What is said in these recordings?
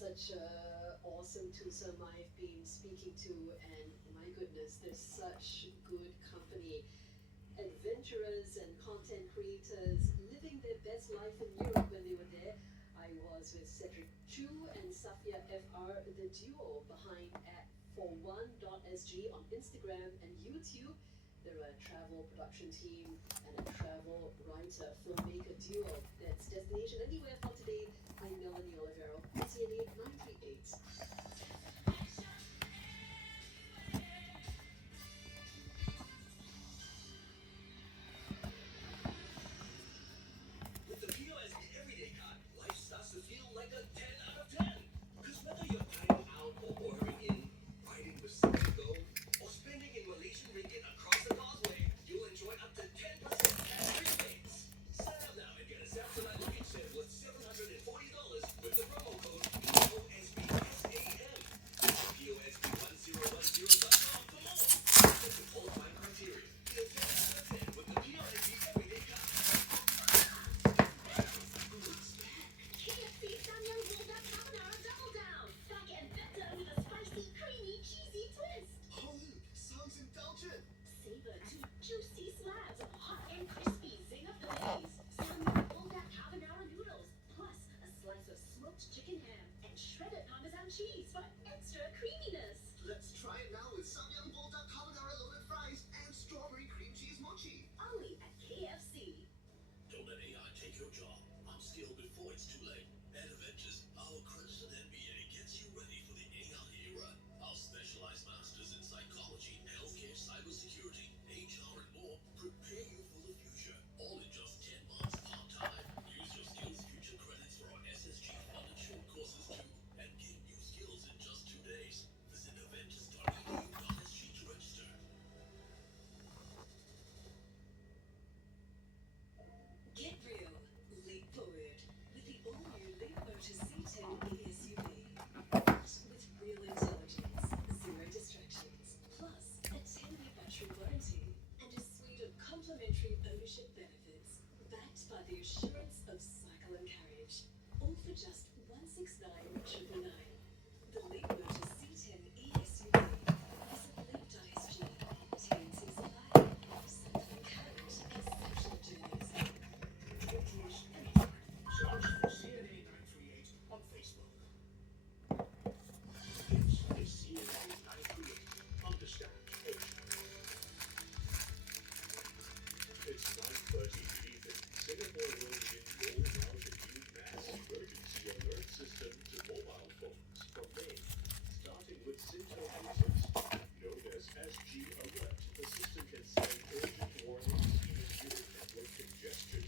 Such awesome twosome I've been speaking to, and my goodness, there's such good company. Adventurers and content creators living their best life in Europe when they were there. I was with Cedric Chu and Safia FR, the duo behind at for1.sg on Instagram and YouTube. They're a travel production team and a travel writer filmmaker duo. That's Destination Anywhere for today. I'm Melanie Olivero, CNA 938. With the POSB Everyday Card, life starts to feel like a 10 out of 10. Because whether you're dining out or ordering in, riding with Go, or spending in Malaysian ringgit across the causeway, you'll enjoy up to 10% cash rebates. Sign up now and get a Samsonite luggage set worth $740 with the promo code POSBSAM. POSB1010.com for more. Subject to qualifying criteria. Feel 10 out of 10 with the POSB Everyday Card. KFC Samyang rolled up carbonara double down. Back and better with a spicy, creamy, cheesy twist. Holy, sounds indulgent. Savor two juicy slabs of hot and crispy zinger fillets. Samyang rolled up carbonara noodles, plus a slice of smoked chicken ham and shredded Parmesan cheese for extra creaminess. Let's try it now with Samyang Bulldog Carbonara loaded fries and strawberry cream cheese mochi. Only at KFC. Don't let AI take your job. Upskill before it's too late. At Adventures, our accredited MBA gets you ready for the AI era. Our specialized masters in psychology, healthcare, cybersecurity, HR, and more prepare you for the future. All in just 10 months part-time. Use your skills future credits for our SSG funded short courses too, and gain new skills in just 2 days. Visit adventures.edu.sg to register. Get real, leap forward with the all-new Leapmotor C10 e-SUV. With real intelligence, zero distractions, plus a 10-year battery warranty and a suite of complimentary ownership benefits, backed by the assurance of cycle and carriage. All for just $169,999. The Leapmotor C10 e-SUV is at leap.sg. TNC's apply. Cycle and carriage, exceptional journeys. Search for CNA 938 on Facebook. This is CNA 938. Understand Asia. It's 9:30 evening. Singapore will begin rolling out a new mass emergency alert system to mobile phones from May, starting with Singtel users. Known as SG Alert, the system can send urgent warnings even during network congestion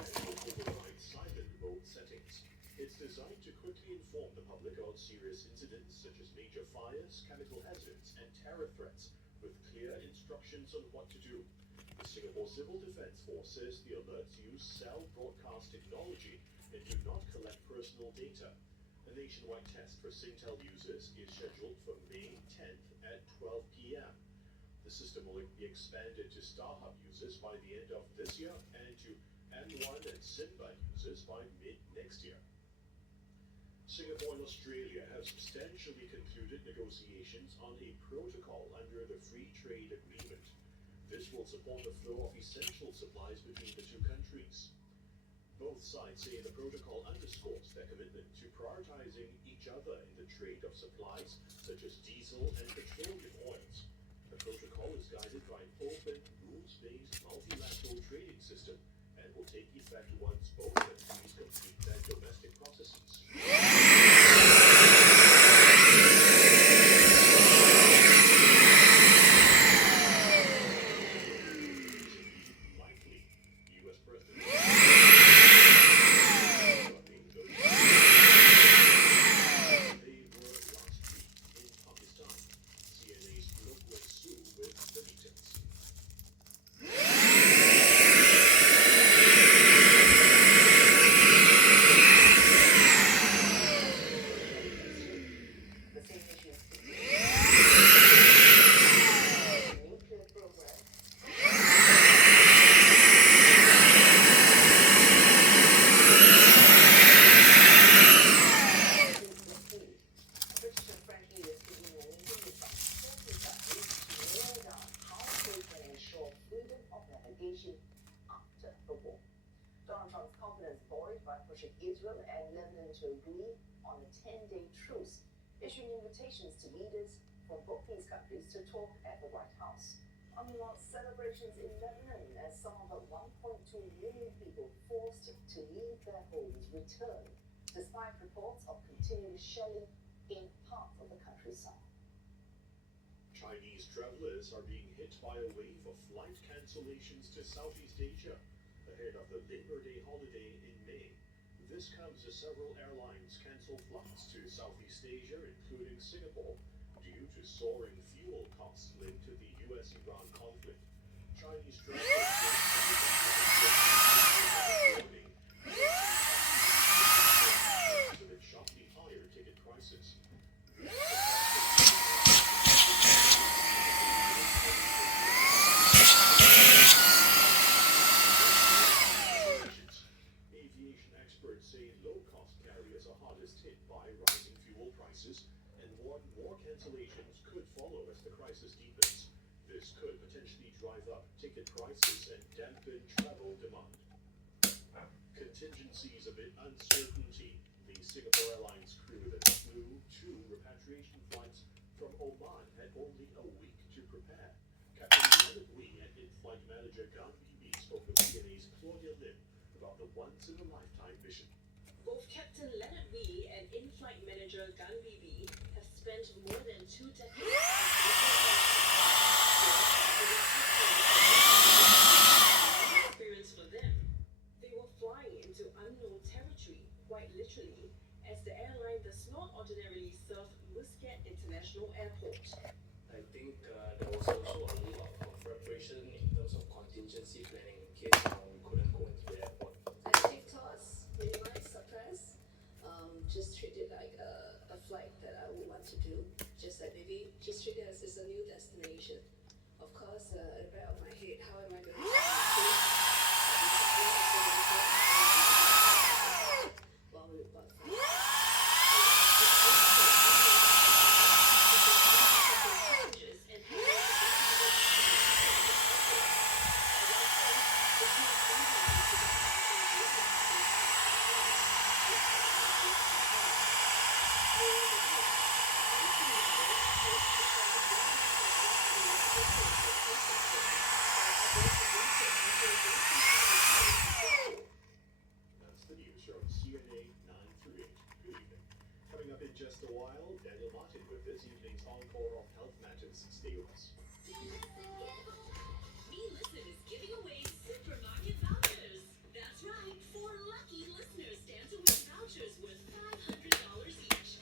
and will override silent mode settings. It's designed to quickly inform the public on serious incidents such as major fires, chemical hazards, and terror threats, with clear instructions on what to do. The Singapore Civil Defence Force says the alerts use cell broadcast technology and do not collect personal data. A nationwide test for Singtel users is scheduled for May 10th at 12 p.m. The system will be expanded to StarHub users by the end of this year and to M1 and Simba users by mid-next year. Singapore and Australia have substantially concluded negotiations on a protocol under the Free Trade Agreement. This will support the flow of essential supplies between the two countries. Both sides say the protocol underscores their commitment to prioritizing each other in the trade of supplies such as diesel and petroleum oils. The protocol is guided by an open, rules-based, multilateral trading system and will take effect once both countries complete their domestic processes. Likely, U.S. President they were last week in Pakistan. CNA's Lokman Su with the details. agreed on a 10-day truce, issuing invitations to leaders from both these countries to talk at the White House. Among celebrations in Lebanon, as some of the 1.2 million people forced to leave their homes return, despite reports of continuous shelling in parts of the countryside. Chinese travelers are being hit by a wave of flight cancellations to Southeast Asia ahead of the Labor Day holiday in May. This comes as several airlines cancel flights to Southeast Asia, including Singapore, due to soaring fuel costs linked to the US-Iran conflict. Chinese travelers with sharply higher ticket prices. Aviation experts say low-cost carriers are hardest hit by rising fuel prices, and more cancellations could follow as the crisis deepens. This could potentially drive up ticket prices and dampen travel demand. Contingencies amid uncertainty. The Singapore Airlines crew that flew 2 repatriation flights from Oman had only a week to prepare. Captain Leonard Wee and in-flight manager Gan Bibi spoke with CNA's Claudia Lim about the once-in-a-lifetime mission. Both Captain Leonard Wee and in-flight manager Gan Bibi have spent more than 2 decades experience for them. They were flying into unknown territory, quite literally, as the airline does not ordinarily serve Muscat International Airport. I think there was also a lot of preparation in terms of contingency planning in case we couldn't go into the airport. Active costs, minimize, suppress, just treat it like a flight that I would want to do. Just like maybe just treat it as it's a new destination. Of course, at the back of my head, how am I going to That's the news from CNA 9 through 8. Good evening. Coming up in just a while, Daniel Martin with this evening's encore of Health Matters. Stay with us. Me Listen is giving away supermarket vouchers. That's right, 4 lucky listeners stand to win vouchers worth $500 each.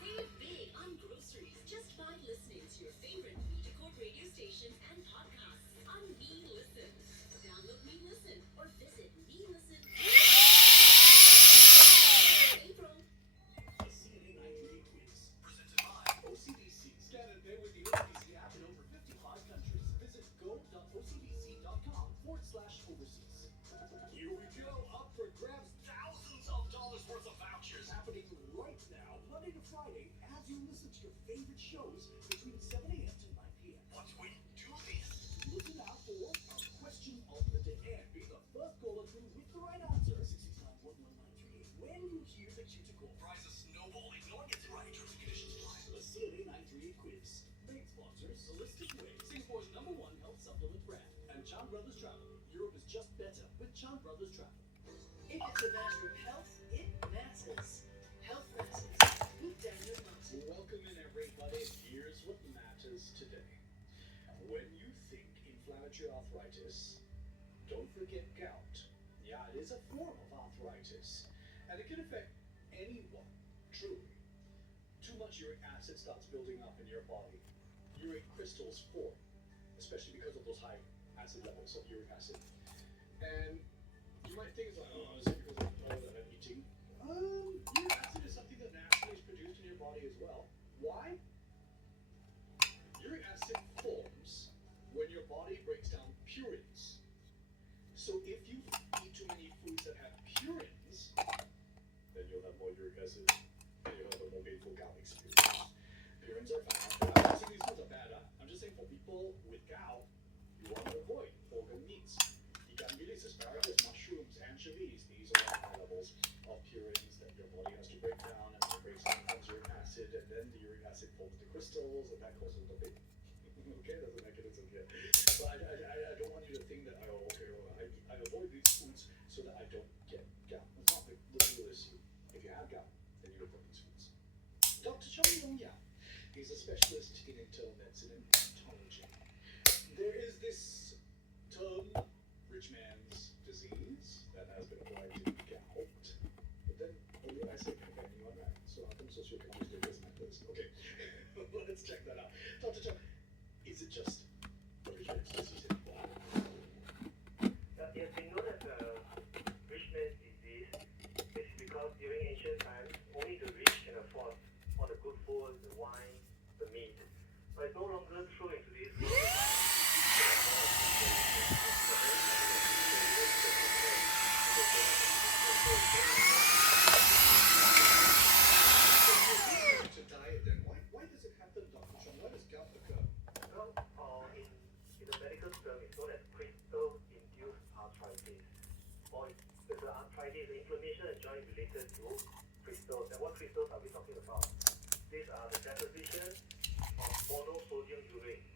Save big on groceries just by listening to your favorite MediaCorp radio stations and podcasts on Me Listen. Download Me Listen or visit Me Listen. April. The CNA 98 quiz, presented by OCBC. Scan and pay with the OCBC app in over 55 countries. Visit go.ocbc.com/overseas. Here we go, up for grabs, thousands of dollars worth of vouchers happening right now, Monday to Friday, as you listen to your favorite shows between 7 a.m. to 9 p.m. Once we do this, listen out for our question of the day and be the first caller through with the right answer. 669-11938. When you hear the cue to call, prizes snowball. If no one gets it right, terms and conditions apply. The CNA 938 quiz. Main sponsors: Holistic Way, Singapore's #1 health supplement brand, and Chan Brothers Travel. Europe is just better with Chan Brothers Travel. If it's a matter of health, it matters. Health matters. With Daniel Martin. Welcome in, everybody. Here's what matters today. When you think inflammatory arthritis, don't forget gout. Yeah, it is a form of arthritis, and it can affect anyone, truly. Too much uric acid starts building up in your body. Uric crystals form, especially because of those high acid levels of uric acid. And you might think it's like, oh, is it because of all that I'm eating? Uric acid is something that naturally is produced in your body as well. Why? Uric acid forms when your body breaks down purines. So if you eat too many foods that have purines, then you'll have more uric acid and you'll have a more painful gout experience. Purines are bad. I'm not saying these foods are bad. I'm just saying for people with gout, you want to avoid organ meats. Ikan bilis, asparagus, mushrooms, anchovies. These are high levels of purines that your body crystals, and that causes the big. Okay, there's a mechanism here. But I don't want you to think that I avoid these foods so that I don't get gout. That's not the real issue. If you have gout, then you avoid these foods. Dr. Chong Yong-ya is a specialist in internal medicine and hematology. There is this term, rich man's disease, that has been applied to gout. But then earlier I said depending on that. So how come socioeconomics doesn't matter? Okay, let's check that out. Dr. Chong, is it just a rich man's disease anymore? Yes, we know that rich man's disease is because during ancient times, only the rich can afford all the good food, the wine, the meat. But it's no longer true in today's world. To diet then, why does it happen, Dr. Chong? Why does gout occur? Well, in the medical term, it's known as crystal-induced arthritis. Or the arthritis, the inflammation and joint related to crystals. And what crystals are we talking about? These are the deposition of monosodium urate,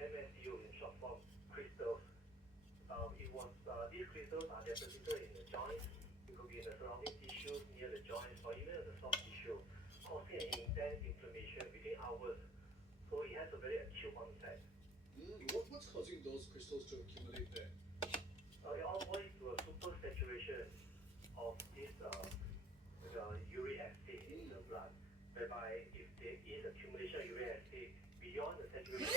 MSU in short form, crystals. These crystals are deposited in the joints. It could be in the surrounding tissues near the joints or even in the soft tissue, causing an intense inflammation within hours. So it has a very acute onset. What's causing those crystals to accumulate there? It all boils to a super saturation of this uric acid in the blood, whereby if there is accumulation of uric acid beyond the saturation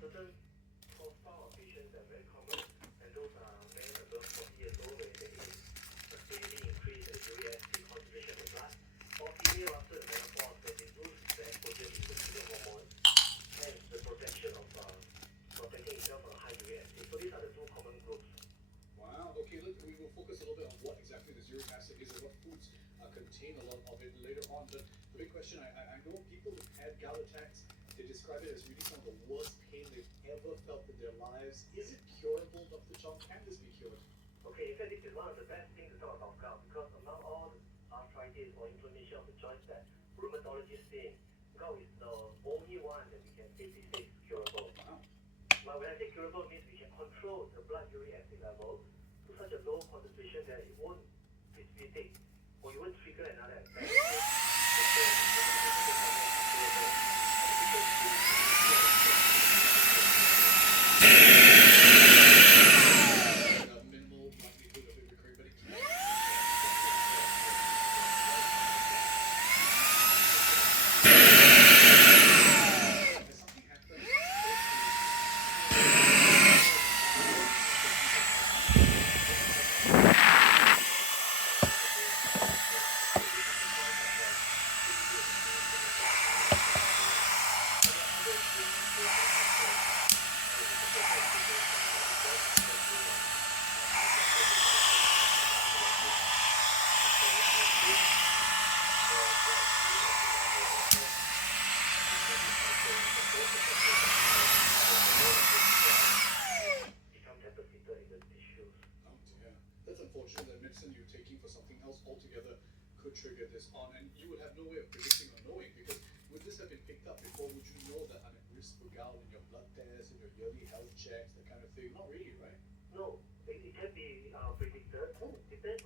certain profile of patients that are very common, and those are men above 40 years old where there is a steadily increase in uric acid concentration in the blood, or female after the menopause where they lose the exposure to the estrogen hormone, hence the protection of protecting itself from high uric acid. So these are the two common groups. Wow, okay, we will focus a little bit on what exactly this uric acid is and what foods contain a lot of it later on. But the big question, I know people who've had gout attacks, they describe it as really some of the worst pain they've ever felt in their lives. Is it curable, Dr. Chong? Can this be cured? Okay, in fact, this is one of the best things to talk about gout because among all the arthritis or inflammation of the joints that rheumatologists say, gout is the only one that we can safely say is curable. Wow. But when I say curable, it means we can control the blood uric acid level to such a low concentration that it won't precipitate or it won't trigger another attack. Minimal likelihood of it recurring, but it can. Has something happened? Become deposited in the tissues. Oh dear. That's unfortunate that medicine you're taking for something else altogether could trigger this on, and you would have no way of predicting or knowing because would this have been picked up before? Would you know that I'm at risk for gout in your blood tests, in your yearly health checks, that kind of thing? Not really, right? No, it can be predicted. Depends